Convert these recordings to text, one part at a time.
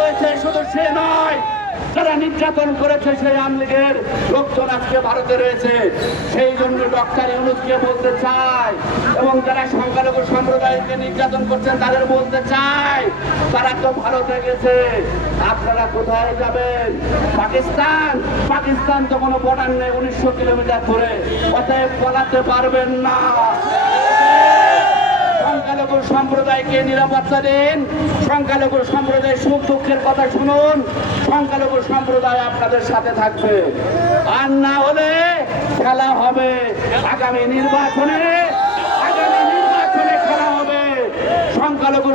রয়েছে শুধু সে নয়, যারা নির্যাতন করেছে সেই আমলিগের লোকজন আজকে ভারতে রয়েছে। সেই জন্য ডক্টর ইউনুসকে বলতে চাই, এবং যারা সংখ্যালঘু সম্প্রদায়কে নির্যাতন করছেন তাদের বলতে চাই, তারা তো ভারতে গেছে। আপনারা কোথায় যাবেন? পাকিস্তান? পাকিস্তান তো কোনো বর্ডার নেই, উনিশশো কিলোমিটার ধরে অতএব পলাতে পারবেন না। সম্প্রদায়কে নিরাপত্তা দেন। সংখ্যালঘু সম্প্রদায়ের সুখ দুঃখের কথা শুনুন। সংখ্যালঘু সম্প্রদায় আপনাদের সাথে থাকবে। আর না হলে খেলা হবে। আগামী নির্বাচনে আগামী নির্বাচনে খেলা হবে সংখ্যালঘু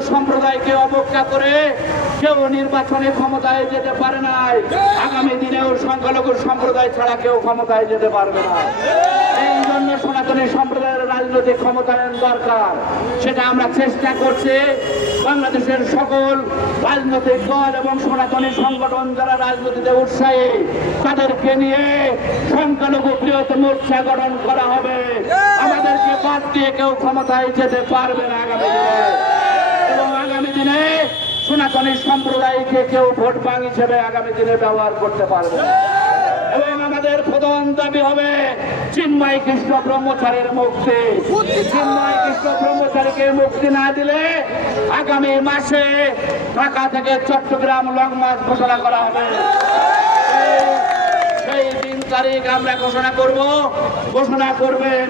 সম্প্রদায়কে অবজ্ঞা করে কেউ নির্বাচনে ক্ষমতায় যেতে পারে নাই। আগামী দিনেও সংখ্যালঘু সম্প্রদায় ছাড়া কেউ ক্ষমতায় যেতে পারবে না। এই জন্য সনাতনী সম্প্রদায়ের রাজনৈতিক ক্ষমতায়ন দরকার। সেটা আমরা চেষ্টা করছি। বাংলাদেশের সকল রাজনৈতিক দল এবং সনাতনী সংগঠন যারা রাজনীতিতে উৎসাহী, তাদেরকে নিয়ে সংখ্যালঘু বৃহৎ মোর্চা গঠন করা হবে। আমাদেরকে বাদ দিয়ে কেউ ক্ষমতায় যেতে পারবে না আগামী দিনে এবং আগামী দিনে সনাতনী সম্প্রদায়কে কেউ ভোট ব্যাংক হিসেবে আগামী দিনে ব্যবহার করতে পারবে। এবং আমাদের প্রধান দাবি হবে চিন্ময় কৃষ্ণ ব্রহ্মচারীর মুক্তি চিন্ময় কৃষ্ণ ব্রহ্মচারীকে মুক্তি না দিলে আগামী মাসে ঢাকা থেকে চট্টগ্রাম লং মার্চ ঘোষণা করা হবে তারিখ আমরা ঘোষণা করব। ঘোষণা করবেন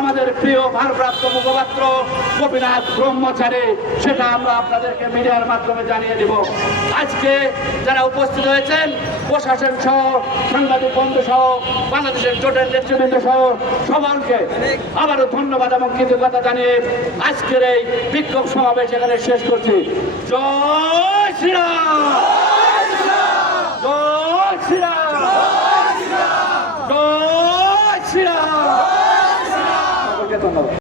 আমাদের প্রিয় ভারপ্রাপ্ত মুখপাত্র গোপীনাথ ব্রহ্মচারী, সেটা আমরা আপনাদেরকে মিডিয়ার মাধ্যমে জানিয়ে দেব। আজকে যারা উপস্থিত হয়েছেন, প্রশাসন সহ, সাংবাদিক বন্ধু সহ, বাংলাদেশের জোটের নেতৃবৃন্দ সহ, সকলকে আবারও ধন্যবাদ এবং কৃতজ্ঞতা জানিয়ে আজকের এই বিক্ষোভ সমাবেশ এখানে শেষ করছি। জয় শ্রীরাম জয় শ্রীরাম জয় শ্রীরাম সকলকে ধন্যবাদ